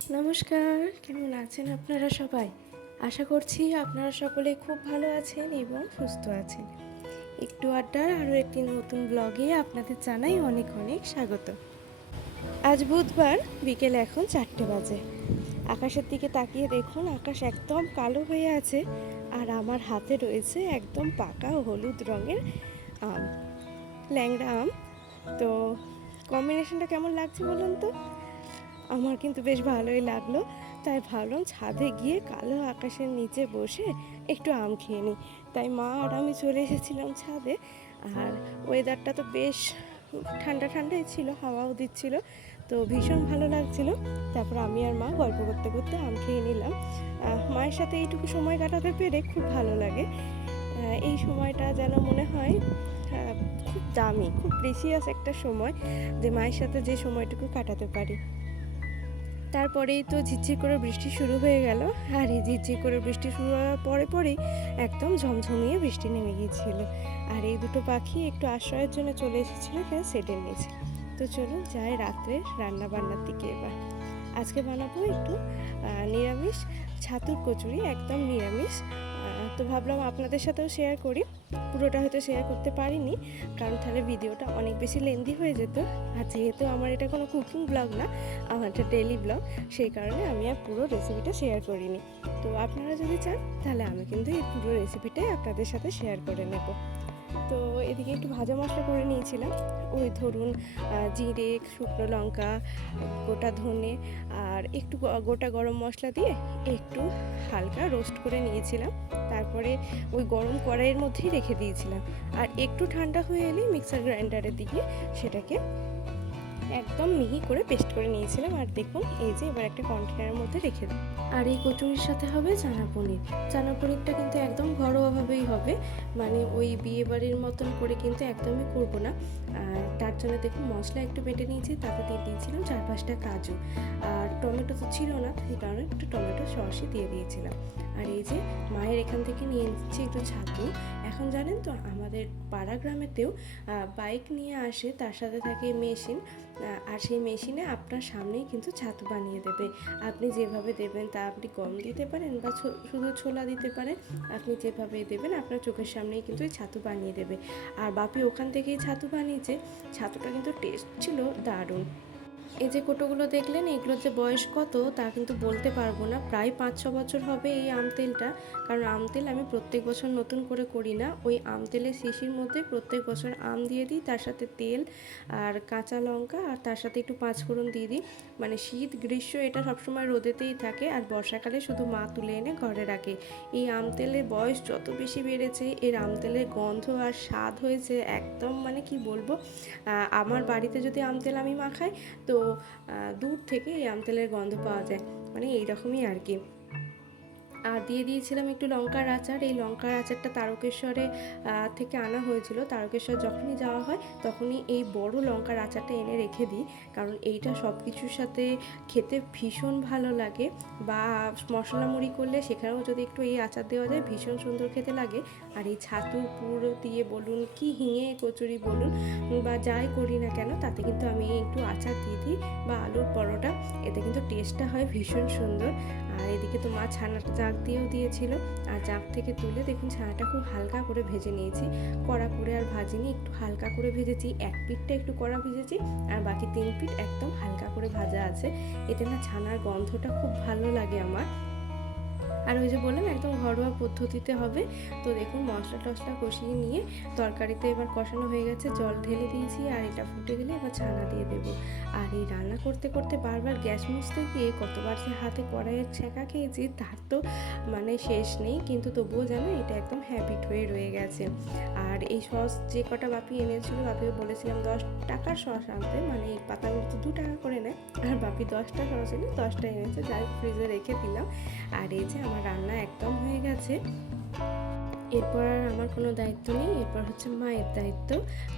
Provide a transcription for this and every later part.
নমস্কার, কেমন আছেন আপনারা সবাই? আশা করছি আপনারা সকলে খুব ভালো আছেন এবং সুস্থ আছেন। একটু আড্ডার আরও একটি নতুন ব্লগে আপনাদের জানাই অনেক অনেক স্বাগত। আজ বুধবার, বিকেল এখন 4টে বাজে। আকাশের দিকে তাকিয়ে দেখুন, আকাশ একদম কালো হয়ে আছে আর আমার হাতে রয়েছে একদম পাকা হলুদ রঙের আম, ল্যাংড়া আম। তো কম্বিনেশনটা কেমন লাগছে বলুন তো? আমার কিন্তু বেশ ভালোই লাগলো, তাই ভাবলাম ছাদে গিয়ে কালো আকাশের নিচে বসে একটু আম খেয়ে নিই। তাই মা আর আমি চলে এসেছিলাম ছাদে। আর ওয়েদারটা তো বেশ ঠান্ডা ঠান্ডাই ছিল, হাওয়াও দিচ্ছিল, তো ভীষণ ভালো লাগছিল। তারপর আমি আর মা গল্প করতে করতে আম খেয়ে নিলাম। মায়ের সাথে এইটুকু সময় কাটাতে পেরে খুব ভালো লাগে। এই সময়টা যেন মনে হয় খুব দামি, খুব প্রেসিয়াস একটা সময়, যে মায়ের সাথে যে সময়টুকু কাটাতে পারি। তারপরেই তো ঝিরঝির করে বৃষ্টি শুরু হয়ে গেল। আর এই ঝিরঝির করে বৃষ্টি শুরু হওয়ার পরেই একদম ঝমঝমিয়ে বৃষ্টি নেমে গিয়েছিল। আর এই দুটো পাখি একটু আশ্রয়ের জন্য চলে এসেছিলো এখানে সেটের নিচে। তো চলুন যাই রাত্রে রান্না বান্নার দিকে। এবার আজকে বানাবো একটু নিরামিষ ছাতুর কচুরি, একদম নিরামিষ। তো ভাবলাম আপনাদের সাথেও শেয়ার করি। পুরোটা হয়তো শেয়ার করতে পারিনি, কারণ তাহলে ভিডিওটা অনেক বেশি লেন্দি হয়ে যেত। আর যেহেতু আমার এটা কোনো কুকিং ব্লগ না, আমার এটা ডেইলি ব্লগ, সেই কারণে আমি আর পুরো রেসিপিটা শেয়ার করিনি। তো আপনারা যদি চান তাহলে আমি কিন্তু এই পুরো রেসিপিটাই আপনাদের সাথে শেয়ার করে নেব। তো এদিকে একটু ভাজা মশলা করে নিয়েছিলাম। ওই ধরুন জিরে, শুকনো লঙ্কা, গোটা ধনে আর একটু গোটা গরম মশলা দিয়ে একটু হালকা রোস্ট করে নিয়েছিলাম। তারপরে ওই গরম কড়াইয়ের মধ্যেই রেখে দিয়েছিলাম। আর একটু ঠান্ডা হয়ে এলেই মিক্সার গ্রাইন্ডারের দিকে সেটাকে একদম মিহি করে পেস্ট করে নিয়েছিলাম। আর দেখুন এই যে এবার একটা কন্টেনারের মধ্যে রেখে দিই। আর এই কচুরির সাথে হবে চানা পনির। চানা পনিরটা কিন্তু একদম ঘরোয়াভাবেই হবে, মানে ওই বিয়ে বাড়ির মতন করে কিন্তু একদমই করবো না। তার জন্য দেখুন মশলা একটু বেটে নিয়েছি, তাতে দিয়ে দিয়েছিলাম 4-5টা কাজু। আর টমেটো তো ছিল না, সেই কারণে একটু টমেটো সসই দিয়ে দিয়েছিলাম। আর এই যে মায়ের এখান থেকে নিয়ে নিচ্ছি একটু ছাতু। এখন জানেন তো আমাদের পাড়া গ্রামেতেও বাইক নিয়ে আসে, তার সাথে থাকে মেশিন। আর সেই মেশিনে আপনার সামনেই কিন্তু ছাতু বানিয়ে দেবে। আপনি যেভাবে দেবেন, তা আপনি গম দিতে পারেন বা শুধু ছোলা দিতে পারেন। আপনি যেভাবে দেবেন আপনার চোখের সামনেই কিন্তু এই ছাতু বানিয়ে দেবে। আর বাপি ওখান থেকেই ছাতু বানিয়েছে। ছাতুটা কিন্তু টেস্ট ছিল দারুণ। এই যে কোটোগুলো দেখলেন, এগুলোর যে বয়স কত তা কিন্তু বলতে পারবো না, প্রায় 5-6 বছর হবে এই আম তেলটা। কারণ আম তেল আমি প্রত্যেক বছর নতুন করে করি না, ওই আম তেলের শিশির মধ্যে প্রত্যেক বছর আম দিয়ে দিই, তার সাথে তেল আর কাঁচা লঙ্কা আর তার সাথে একটু পাঁচফোড়ন দিয়ে দিই। মানে শীত গ্রীষ্ম এটা সবসময় রোদেতেই থাকে, আর বর্ষাকালে শুধু মা তুলে এনে ঘরে রাখে। এই আম তেলের বয়স যত বেশি বেড়েছে, এর আম তেলের গন্ধ আর স্বাদ হয়েছে একদম, মানে কি বলবো। আমার বাড়িতে যদি আম তেল আমি মাখাই, তো দূর থেকে এই আম তেলের গন্ধ পাওয়া যায়, মানে এইরকমই আর কি। আর দিয়ে দিয়েছিলাম একটু লঙ্কার আচার। এই লঙ্কার আচারটা তারকেশ্বরে থেকে আনা হয়েছিল। তারকেশ্বর যখনই যাওয়া হয় তখনই এই বড় লঙ্কার আচারটা এনে রেখে দিই, কারণ এইটা সব কিছুর সাথে খেতে ভীষণ ভালো লাগে। বা মশলা মুড়ি করলে সেখানেও যদি একটু এই আচার দেওয়া যায়, ভীষণ সুন্দর খেতে লাগে। আর এই ছাতু পুরো দিয়ে বলুন কি হিঙে কচুরি বলুন বা যাই করি না কেন, তাতে কিন্তু আমি একটু আচার দিয়ে দিই, বা আলুর পরোটা, এতে কিন্তু টেস্টটা হয় ভীষণ সুন্দর। আর এদিকে তো মা ছানাটা জাগ দিয়েও দিয়েছিল। আর জাগ থেকে তুলে দেখুন ছানাটা খুব হালকা করে ভেজে নিয়েছি, কড়া করে আর ভাজিনি, একটু হালকা করে ভেজেছি। এক পিঠটা একটু কড়া ভেজেছি আর বাকি 3 পিঠ একদম হালকা করে ভাজা আছে। এতে না ছানার গন্ধটা খুব ভালো লাগে আমার। আর ওই যে বললাম একদম ঘরোয়া পদ্ধতিতে হবে। তো দেখুন মশলা টশলা কষিয়ে নিয়ে তরকারিতে এবার কষানো হয়ে গেছে, জল ঢেলে দিয়েছি। আর এটা ফুটে গেলে এবার ছানা দিয়ে দেবো। আর এই রান্না করতে করতে বারবার গ্যাস মুছতে গিয়ে কতবার যে হাতে কড়াইয়ের ছ্যাঁকা খেয়েছি তার তো মানে শেষ নেই, কিন্তু তবুও যেন এটা একদম হ্যাবিট হয়ে রয়ে গেছে। আর এই সস যে কটা বাপি এনেছিল, বাপিকে বলেছিলাম 10 টাকার সস আনতে, মানে এই পাতাগুলো তো 2 টাকা করে নেয়, আর বাপি 10টা সস এনে 10টা এনেছে, যাই ফ্রিজে রেখে দিলাম। আর এই যে আমার রান্না একদম হয়ে গেছে। এরপর আর আমার কোনো দায়িত্ব নেই, এরপর হচ্ছে মায়ের দায়িত্ব।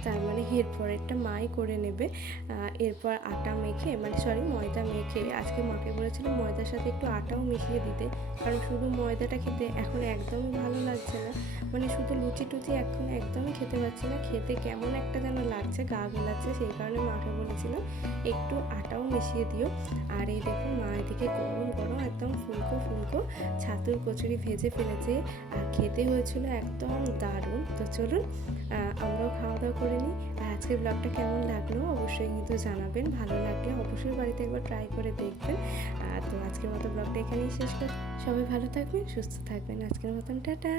তার মানে এরপরেরটা মাই করে নেবে। এরপর আটা মেখে ময়দা মেখে, আজকে মাকে বলেছিলাম ময়দার সাথে একটু আটাও মিশিয়ে দিতে, কারণ শুধু ময়দাটা খেতে এখন একদমই ভালো লাগছে না। শুধু লুচি টুচি এখন একদমই খেতে পারছি না, খেতে কেমন একটা যেন লাগছে, গা গোলাচ্ছে। সেই কারণে মাকে বলেছিলাম একটু আটাও মিশিয়ে দিও। আর এই দেখুন মা এদিকে গরম গরম একদম ফুলকো ফুলকো ছাতুর কচুরি ভেজে ফেলেছে, আর খেতে হয়েছিল একদম দারুণ। তো চলুন আমরাও খাওয়া দাওয়া করে নিই। আর আজকের ব্লগটা কেমন লাগলো অবশ্যই কিন্তু জানাবেন, ভালো লাগলে অবশ্যই বাড়িতে একবার ট্রাই করে দেখবেন। তো আজকের মতো ব্লগটা এখানেই শেষ করছি। সবাই ভালো থাকবেন, সুস্থ থাকবেন। আজকের মতন টাটা।